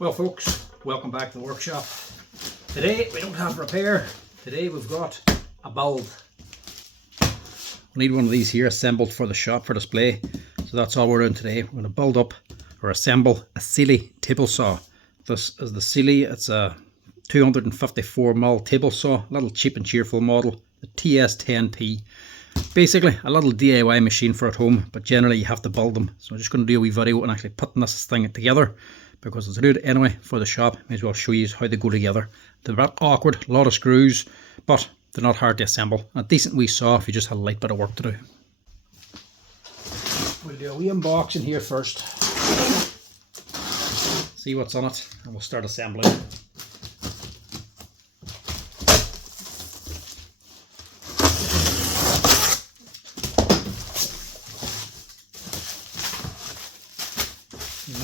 Well folks, welcome back to the workshop. Today we don't have repair, today we've got a build. We need one of these here assembled for the shop for display. So that's all we're doing today. We're going to build up or assemble a Sealey table saw. This is the Sealey, it's a 254mm table saw, a little cheap and cheerful model, the TS10P. Basically a little DIY machine for at home, but generally you have to build them. So I'm just going to do a wee video and actually putting this thing together, because it's a do it anyway for the shop. May as well show you how they go together. They're a bit awkward, a lot of screws, but they're not hard to assemble. A decent wee saw if you just have a light bit of work to do. We'll do a wee unboxing here first. See what's on it and we'll start assembling.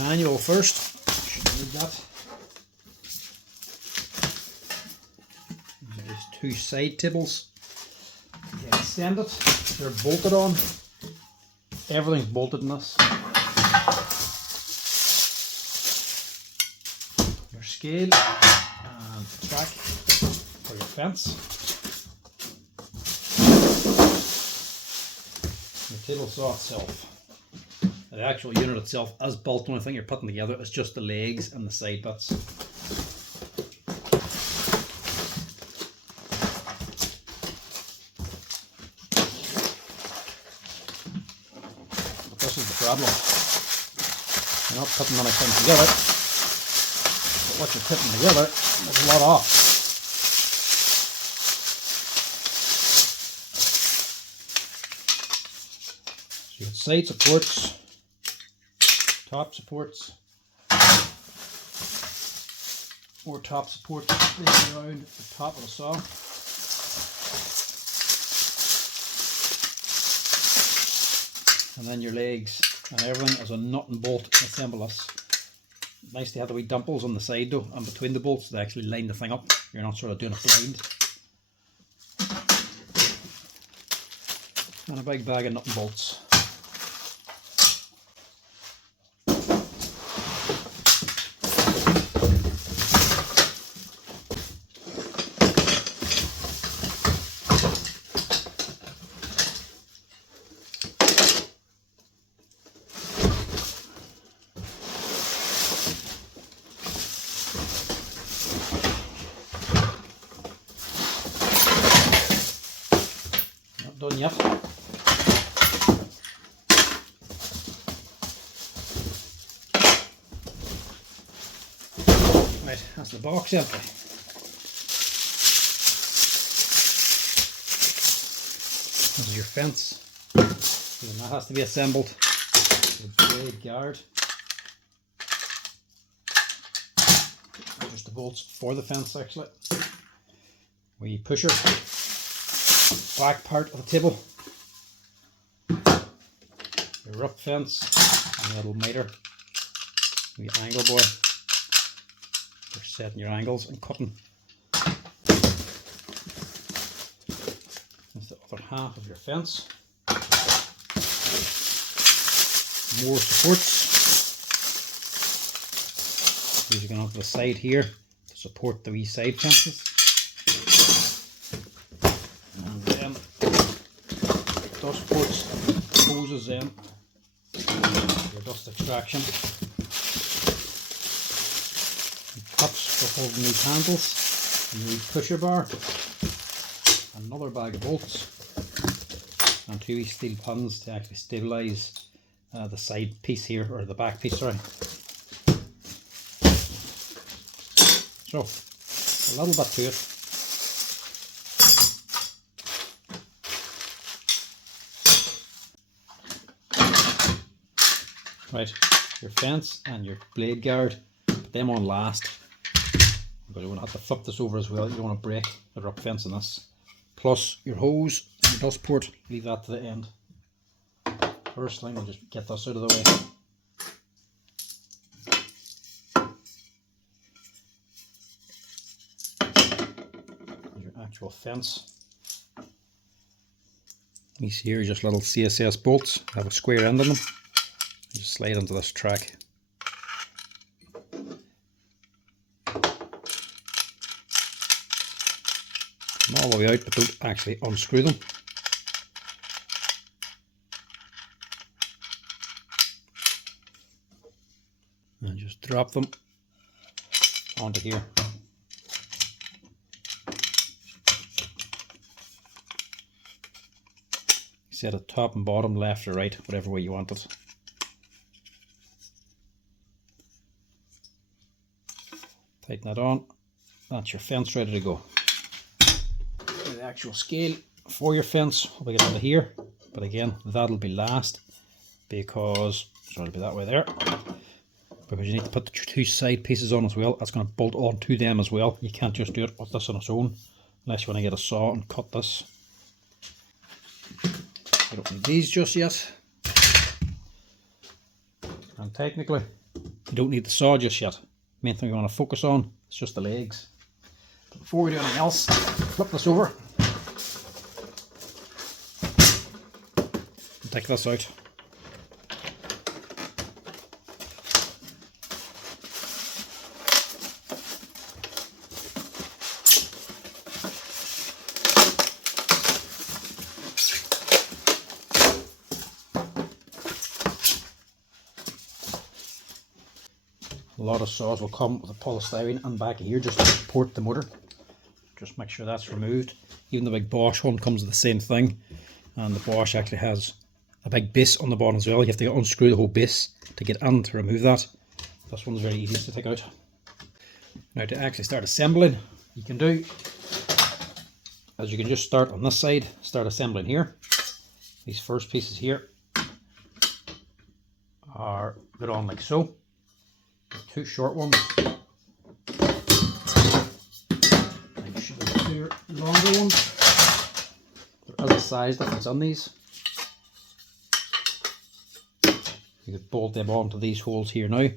Manual first. Need that. There's two side tables. You extend it. They're bolted on. Everything's bolted in this. Your scale and track for your fence. The table saw itself. The actual unit itself is built. The only thing you're putting together is just the legs and the side bits. But this is the problem. You're not putting anything together, but what you're putting together is a lot off. So you have side supports, top supports, more top supports around the top of the saw. And then your legs and everything as a nut and bolt assemble this. Nice to have the wee dimples on the side though, and between the bolts to actually line the thing up. You're not sort of doing it blind. And a big bag of nut and bolts. Done yet. Right, that's the box empty. This is your fence. And that has to be assembled. The blade guard. Just the bolts for the fence actually. We pusher. Back part of the table, your rough fence, and a little miter, the angle boy for setting your angles and cutting. That's the other half of your fence. More supports. These are going on to the side here to support the wee side fences. Dust ports, hoses in, your dust extraction, cups for holding these handles, a new pusher bar, another bag of bolts, and two steel pins to actually stabilise the side piece here, or the back piece, sorry. So, a little bit to it. Right, your fence and your blade guard, put them on last, because you're going to have to flip this over as well. You don't want to break the rock fence in this. Plus your hose and your dust port, leave that to the end. First thing, we'll just get this out of the way. Your actual fence. These here are just little CSS bolts, have a square end in them. Just slide onto this track. all the way out, but don't actually unscrew them. And just drop them onto here. Set it top and bottom, left or right, whatever way you want it. Tighten that on. That's your fence ready to go. The actual scale for your fence will be over here, but again, that'll be last because it'll be that way there. Because you need to put the two side pieces on as well. That's going to bolt onto them as well. You can't just do it with this on its own unless you want to get a saw and cut this. You don't need these just yet. And technically, you don't need the saw just yet. Main thing you want to focus on is just the legs. But before we do anything else, flip this over and take this out. A lot of saws will come with a polystyrene and back here just to support the motor. Just make sure that's removed. Even the big Bosch one comes with the same thing, and the Bosch actually has a big base on the bottom as well. You have to unscrew the whole base to get in to remove that. This one's very easy to take out. Now to actually start assembling, you can do as you can just start on this side, start assembling here. These first pieces here are put on like so. Two short ones, and you should have two longer ones. There is a size difference on these. You could bolt them onto these holes here now.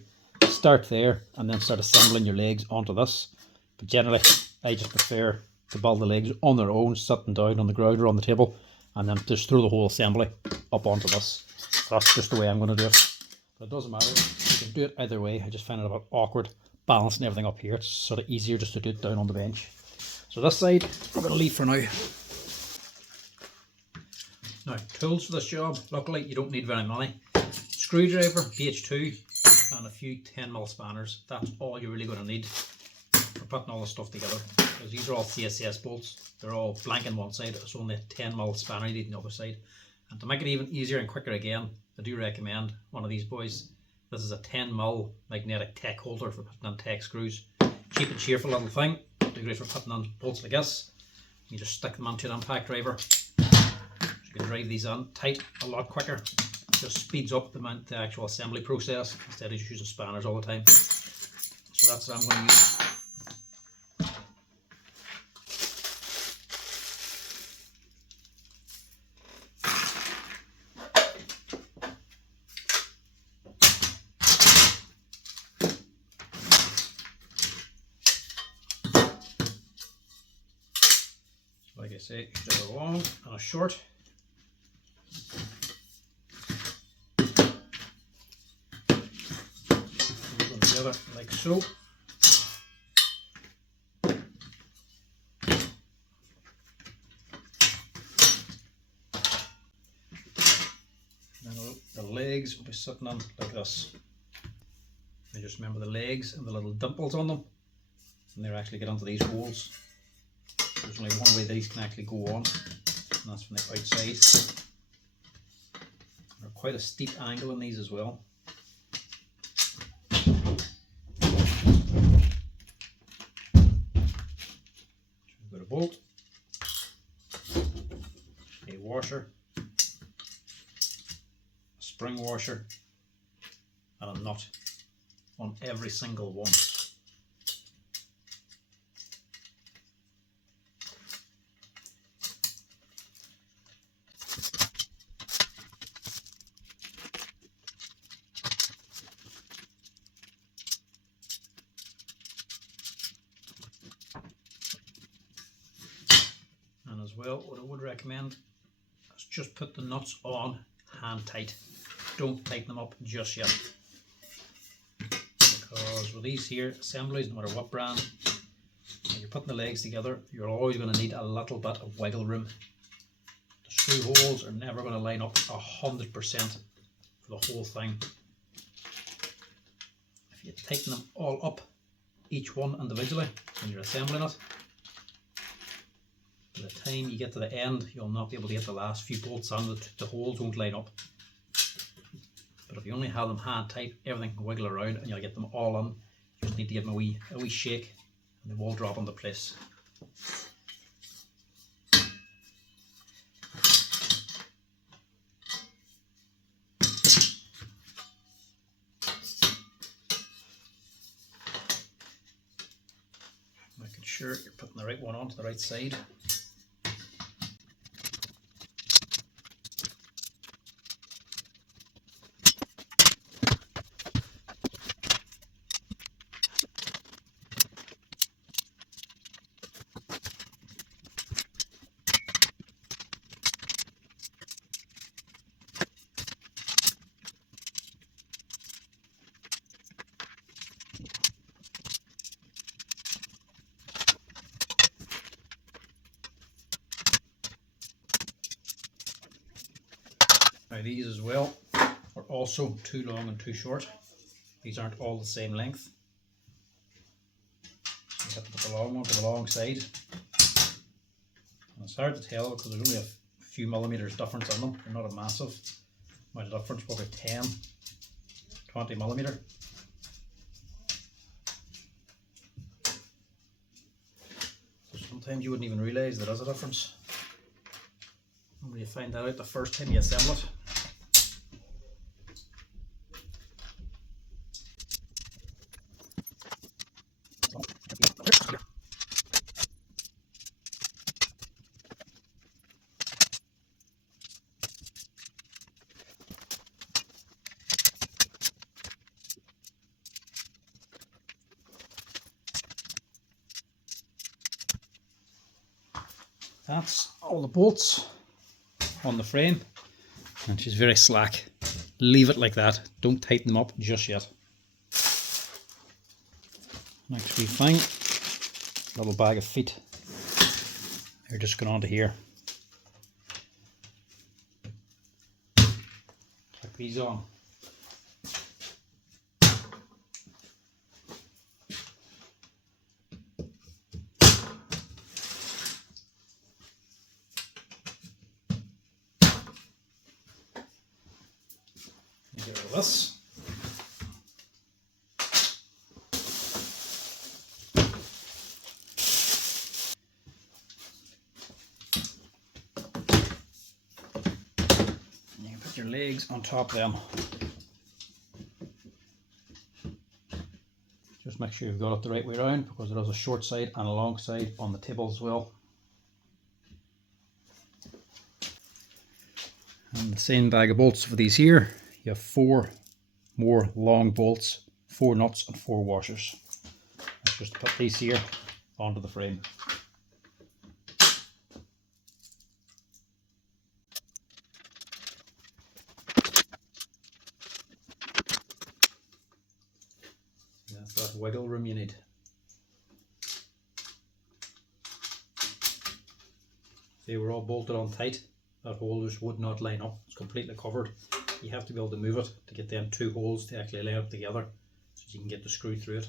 Start there and then start assembling your legs onto this. But generally, I just prefer to build the legs on their own, sitting down on the ground or on the table, and then just throw the whole assembly up onto this. That's just the way I'm going to do it. But it doesn't matter. You can do it either way. I just find it a bit awkward balancing everything up here. It's sort of easier just to do it down on the bench. So this side we're going to leave for now. Now tools for this job. Luckily you don't need very many. Screwdriver, H2 and a few 10mm spanners. That's all you're really going to need for putting all this stuff together. Because these are all CSS bolts. They're all blank on one side. It's only a 10mm spanner you need on the other side. And to make it even easier and quicker again, I do recommend one of these boys. This is a 10mm magnetic tech holder for putting on tech screws. Cheap and cheerful little thing. Do great for putting on bolts like this. You just stick them onto an impact driver. You can drive these on tight a lot quicker. Just speeds up the actual assembly process instead of just using spanners all the time. So that's what I'm going to use. Like I say, you have a long and a short. Put them together like so. And the legs will be sitting on like this. And just remember the legs and the little dimples on them, and they'll actually get onto these holes. There's only one way these can actually go on, and that's from the outside. There's quite a steep angle in these as well. We've got a bolt, a washer, a spring washer, and a nut on every single one. And as well, what I would recommend is just put the nuts on hand tight. Don't tighten them up just yet. Because with these here assemblies, no matter what brand, you you're putting the legs together, you're always going to need a little bit of wiggle room. The screw holes are never going to line up 100% for the whole thing. If you tighten them all up, each one individually, when you're assembling it, by the time you get to the end, you'll not be able to get the last few bolts on. The holes won't line up. But if you only have them hand tight, everything can wiggle around and you'll get them all on. You just need to give them a wee shake and they will drop into place. Making sure you're putting the right one onto the right side. Now these as well are also too long and too short. These aren't all the same length. So you have to put the long one to the long side. And it's hard to tell because there's only a few millimeters difference in them. They're not a massive amount of difference, probably 10, 20 millimeter. So sometimes you wouldn't even realise there is a difference. When you find that out the first time you assemble it. That's all the bolts on the frame, and she's very slack. Leave it like that, don't tighten them up just yet. Next we find a little bag of feet. They're just going onto here. Click these on. Get rid of this. And you can put your legs on top of them. Just make sure you've got it the right way around because there is a short side and a long side on the table as well. And the same bag of bolts for these here. You have 4 more long bolts, 4 nuts and 4 washers. Let's just put these here onto the frame. That's that wiggle room you need. If they were all bolted on tight, that hole just would not line up. It's completely covered. You have to be able to move it to get them 2 holes to actually line up together so you can get the screw through it.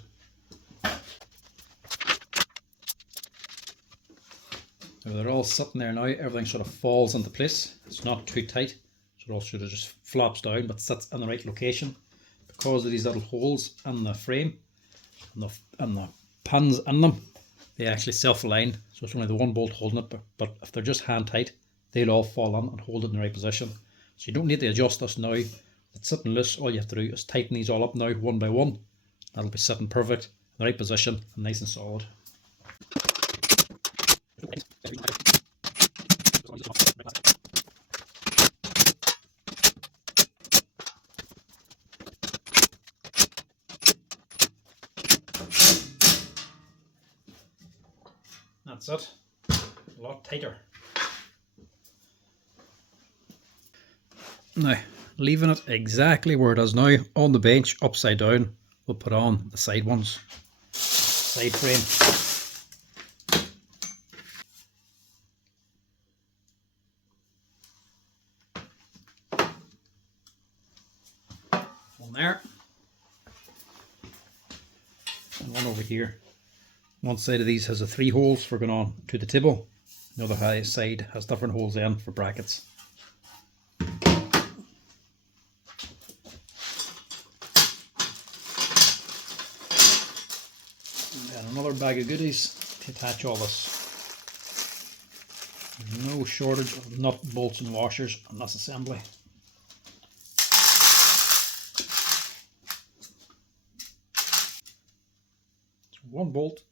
Now they're all sitting there now, everything sort of falls into place. It's not too tight, so it all sort of just flops down but sits in the right location. Because of these little holes in the frame and the pins in them, they actually self-align, so it's only the one bolt holding it, but if they're just hand tight, they'll all fall in and hold it in the right position. So you don't need to adjust this now. It's sitting loose. All you have to do is tighten these all up now one by one. That'll be sitting perfect in the right position and nice and solid. That's it. A lot tighter. Now, leaving it exactly where it is now, on the bench, upside down, we'll put on the side ones. Side frame. One there. And one over here. One side of these has the 3 holes for going on to the table. The other side has different holes in for brackets. And another bag of goodies to attach all this. There's no shortage of nut, bolts and washers on this assembly. It's 1 bolt,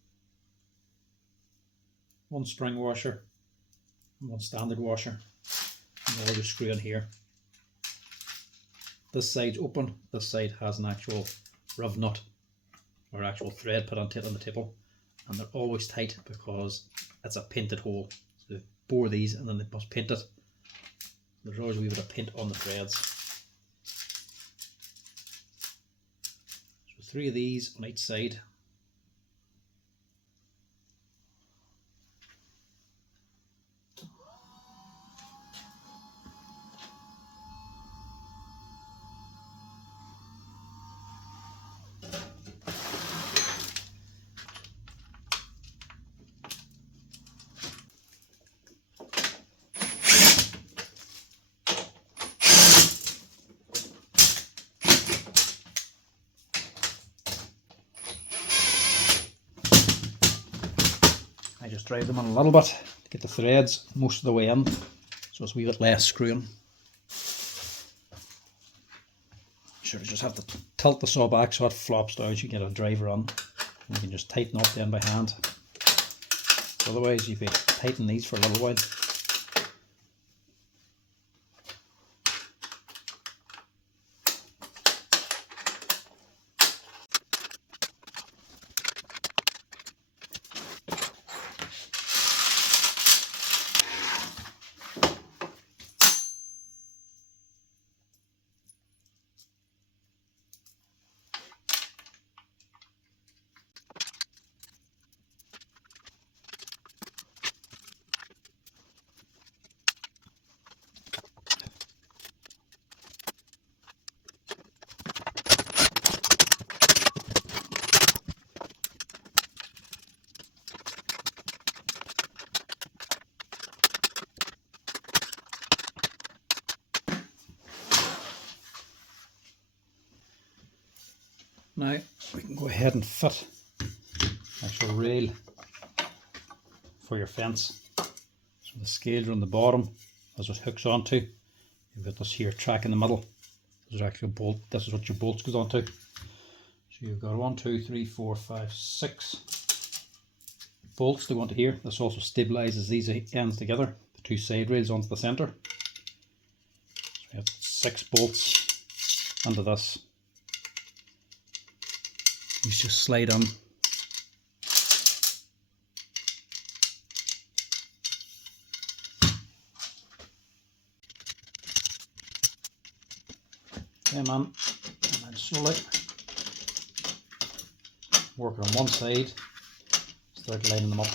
1 spring washer, and 1 standard washer. And all just screw in here. This side's open, this side has an actual riv nut or actual thread put onto it on the table, and they're always tight because it's a painted hole. So they bore these and then they must paint it. There's always a wee bit of paint on the threads. So 3 of these on each side. I just drive them in a little bit to get the threads most of the way in, so it's a wee bit less screwing. Sure, you just have to tilt the saw back so it flops down so you get a driver on. And you can just tighten up then by hand. Otherwise you'd be tightening these for a little while. Now we can go ahead and fit actual rail for your fence. So the scales are on the bottom as it hooks onto. You've got this here track in the middle. There's actually a bolt. This is what your bolts goes onto. So you've got 1, 2, 3, 4, 5, 6 bolts that go onto here. This also stabilizes these ends together. The 2 side rails onto the center. So we have 6 bolts under this. These just slide on. Them on, and then slowly working on one side, start lining them up.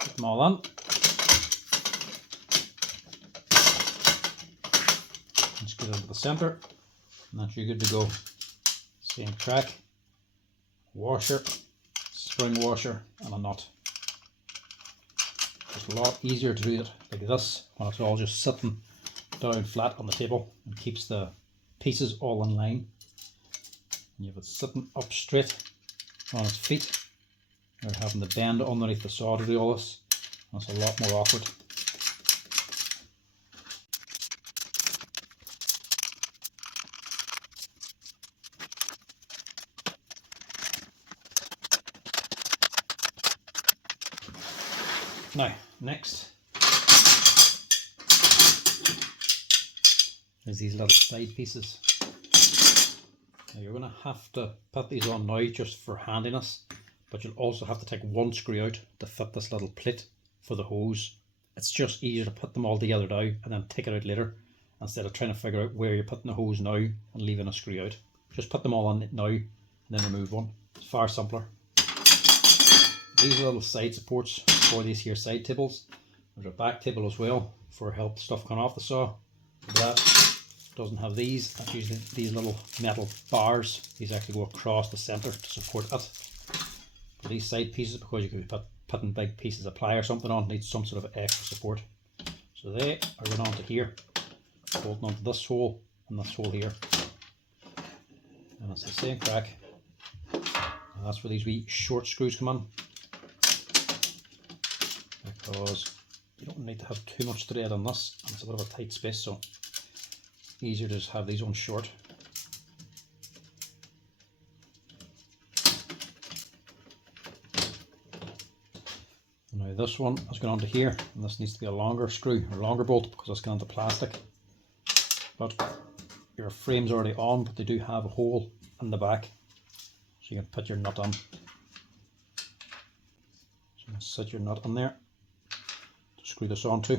Put them all on. Just get into the center, and that's you good to go. Same track, washer, spring washer, and a nut. It's a lot easier to do it like this when it's all just sitting down flat on the table and keeps the pieces all in line. And you have it sitting up straight on its feet. You're having to bend underneath the saw to do all this. That's a lot more awkward. Now, next is these little side pieces. Now you're going to have to put these on now just for handiness, but you'll also have to take 1 screw out to fit this little plate for the hose. It's just easier to put them all together now and then take it out later instead of trying to figure out where you're putting the hose now and leaving a screw out. Just put them all on now and then remove one. It's far simpler. these are little side supports for these here side tables. There's a back table as well for help stuff coming off the saw. That doesn't have these. That's usually these little metal bars. These actually go across the centre to support it. But these side pieces, because you could be putting big pieces of ply or something on, need some sort of extra support. So they are going onto here, holding onto this hole and this hole here. And it's the same crack. And that's where these wee short screws come in. Because you don't need to have too much thread on this, and it's a bit of a tight space, so easier to just have these on short. Now this one has gone onto here, and this needs to be a longer screw or longer bolt because it's gone into plastic. But your frame's already on, but they do have a hole in the back, so you can put your nut on. So you can set your nut in there to screw this onto.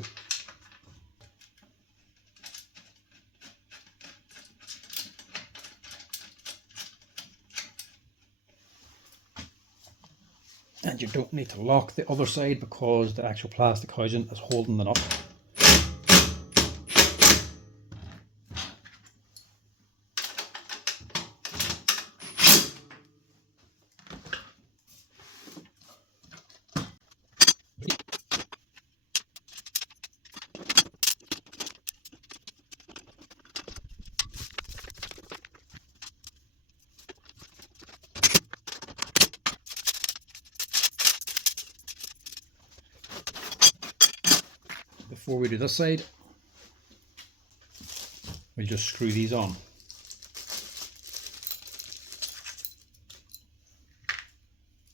And you don't need to lock the other side because the actual plastic housing is holding the nut. Before we do this side, we'll just screw these on.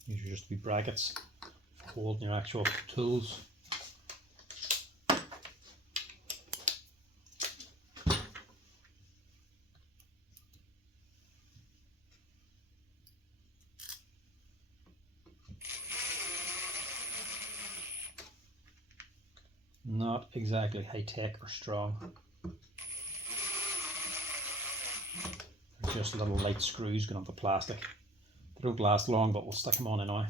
These are just to be brackets for holding your actual tools. Not exactly high tech or strong. They're just little light screws going onto plastic. They don't last long, but we'll stick them on anyway.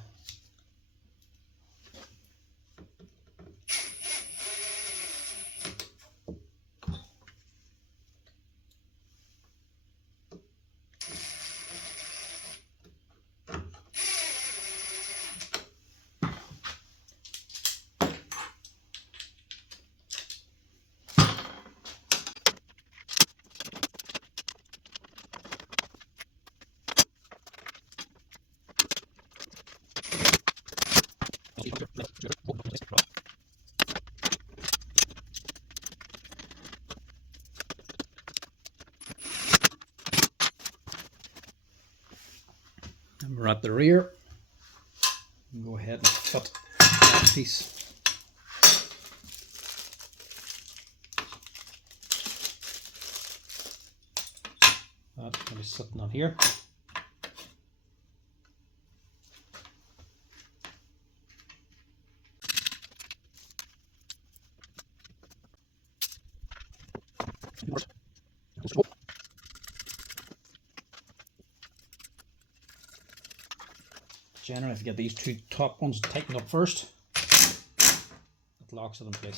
And we're at the rear. Go ahead and fit that piece. That's going to be sitting on here. Generally, if you get these two top ones tightened up first, it locks it in place.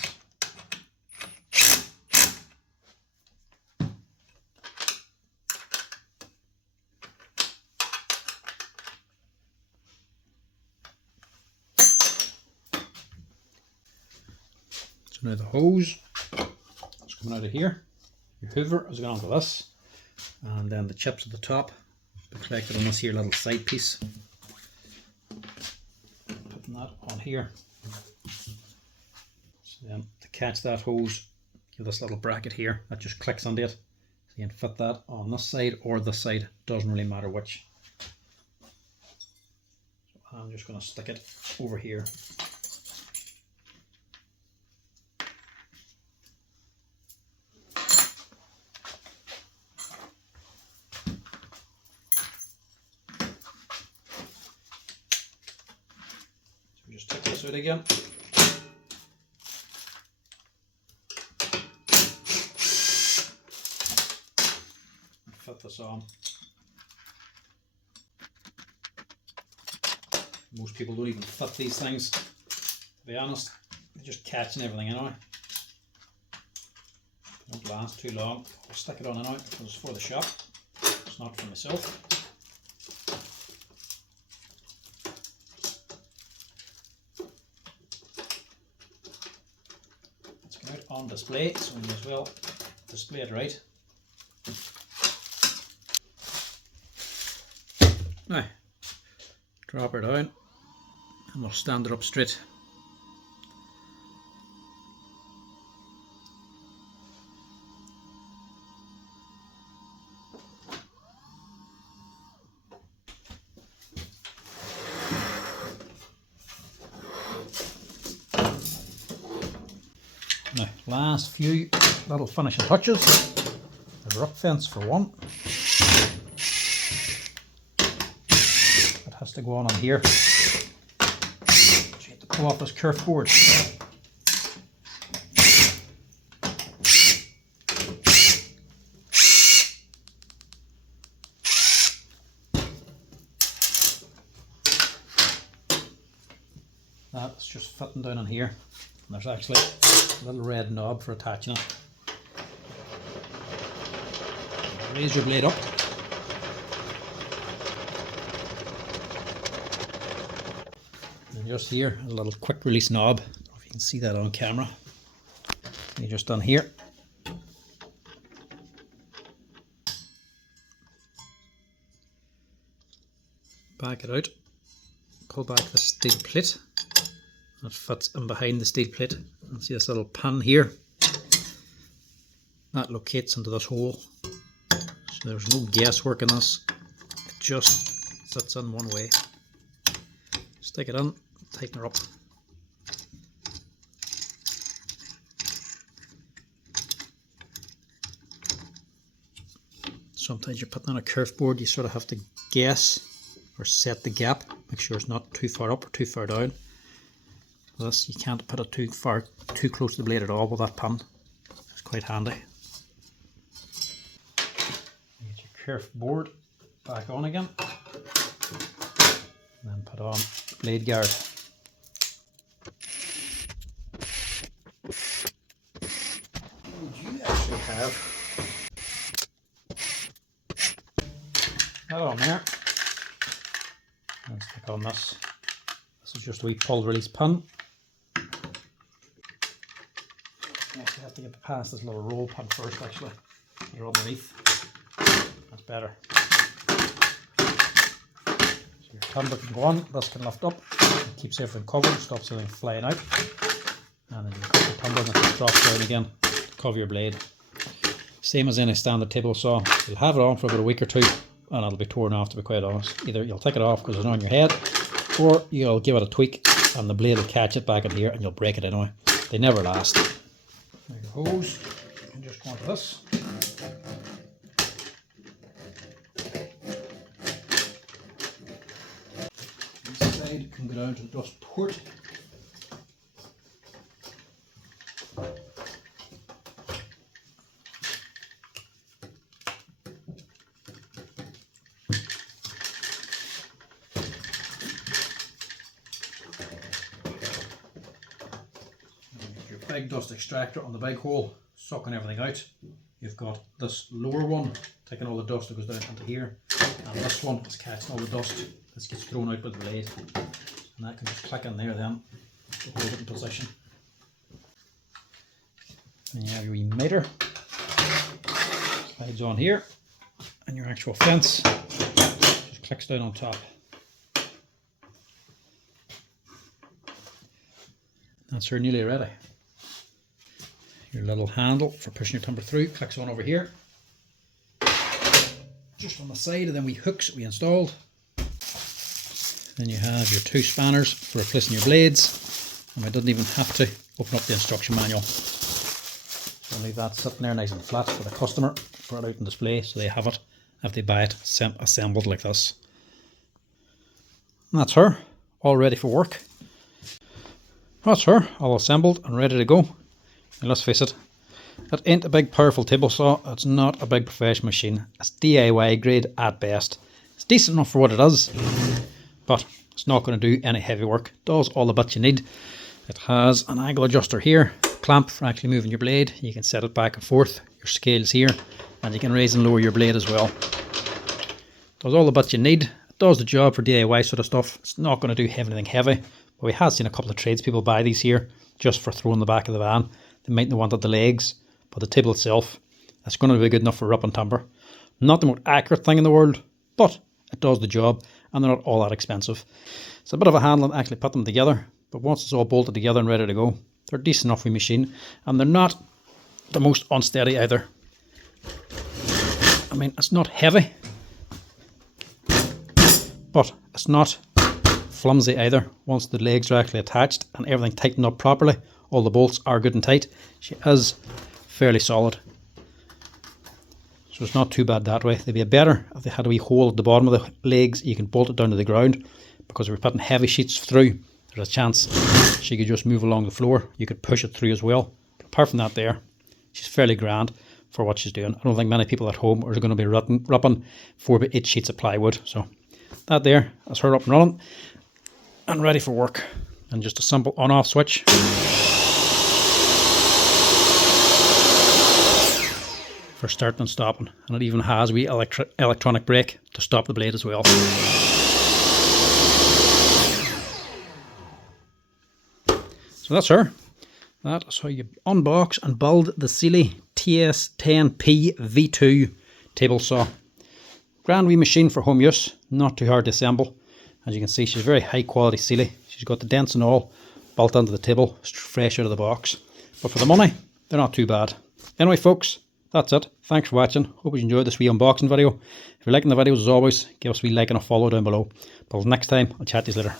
So now the hose is coming out of here. Your hoover is going onto this, and then the chips at the top are collected on this here little side piece. Putting that on here. So then to catch that hose, you have this little bracket here that just clicks onto it. So you can fit that on this side or this side, doesn't really matter which. So I'm just going to stick it over here. Just take this out again. And fit this on. Most people don't even fit these things, to be honest. They're just catching everything anyway. Won't last too long. I'll stick it on and out because it's for the shop. It's not for myself. It's going out on display, so we may as well display it right. Now, drop her down and we'll stand her up straight. Now, last few little finishing touches. The rock fence for one. It has to go on here. You have to pull off this kerf board. That's just fitting down in here. And there's actually a little red knob for attaching it. Raise your blade up. And just here, a little quick release knob. I don't know if you can see that on camera. You just done here. Back it out. Pull back the steel plate. That fits in behind the steel plate. And see this little pin here? That locates into this hole. So there's no guesswork in this. It just sits in one way. Stick it in, tighten her up. Sometimes you're putting on a kerf board, you sort of have to guess or set the gap. Make sure it's not too far up or too far down. This, you can't put it too close to the blade at all with that pin. It's quite handy. Get your kerf board back on again, and then put on the blade guard. Would you actually have that on there? Let's stick on this. This is just a wee pull release pin. You actually have to get past this little roll pin first, actually. You're underneath. That's better. So your pin can go on, this can lift up, it keeps everything covered, stops everything flying out. And then you put the pin down and it drops down again to cover your blade. Same as any standard table saw. You'll have it on for about a week or two and it'll be torn off, to be quite honest. Either you'll take it off because it's on your head, or you'll give it a tweak and the blade will catch it back in here and you'll break it anyway. They never last. There your hose, you can just go into this. This side can go down to the dust port. Big dust extractor on the big hole, sucking everything out. You've got this lower one taking all the dust that goes down into here, and this one is catching all the dust that gets thrown out by the blade, and that can just click in there then to hold it in position. And you have your wee meter, slides on here, and your actual fence just clicks down on top. That's her nearly ready. Your little handle for pushing your timber through clicks on over here, just on the side, and then we hooks that we installed. Then you have your two spanners for replacing your blades, and I didn't even have to open up the instruction manual. So I'll leave that sitting there nice and flat for the customer, put it out on display so they have it if they buy it assembled like this. And that's her, all ready for work. That's her, all assembled and ready to go. Now let's face it, it ain't a big powerful table saw, it's not a big professional machine, it's DIY grade at best. It's decent enough for what it is, but It's not going to do any heavy work. It does all the bits you need. It has an angle adjuster here, clamp for actually moving your blade. You can set it back and forth, your scales here, and you can raise and lower your blade as well. Does all the bits you need. It does the job for DIY sort of stuff. It's not going to do anything heavy, but we have seen a couple of tradespeople buy these here just for throwing the back of the van. They might not want the legs, but the table itself, it's going to be good enough for ripping timber. Not the most accurate thing in the world, but it does the job, and they're not all that expensive. It's a bit of a handling to actually put them together, but once it's all bolted together and ready to go, they're decent enough for machine, and they're not the most unsteady either. I mean, it's not heavy, but it's not flimsy either. Once the legs are actually attached and everything tightened up properly, all the bolts are good and tight. She is fairly solid. So it's not too bad that way. They'd be better if they had a wee hole at the bottom of the legs. You can bolt it down to the ground, because if we're putting heavy sheets through, there's a chance she could just move along the floor. You could push it through as well. But apart from that there, she's fairly grand for what she's doing. I don't think many people at home are going to be ripping 4x8 sheets of plywood. So that there is her up and running and ready for work. And just a simple on-off switch. For starting and stopping, and it even has a wee electronic brake to stop the blade as well. So that's her. That is how you unbox and build the Sealey TS10P V2 table saw. Grand wee machine for home use, not too hard to assemble. As you can see, she's very high quality Sealey. She's got the dents and all built into the table, fresh out of the box. But for the money, they're not too bad. Anyway folks, that's it. Thanks for watching. Hope you enjoyed this wee unboxing video. If you're liking the videos, as always, give us a wee like and a follow down below. But next time, I'll chat to you later.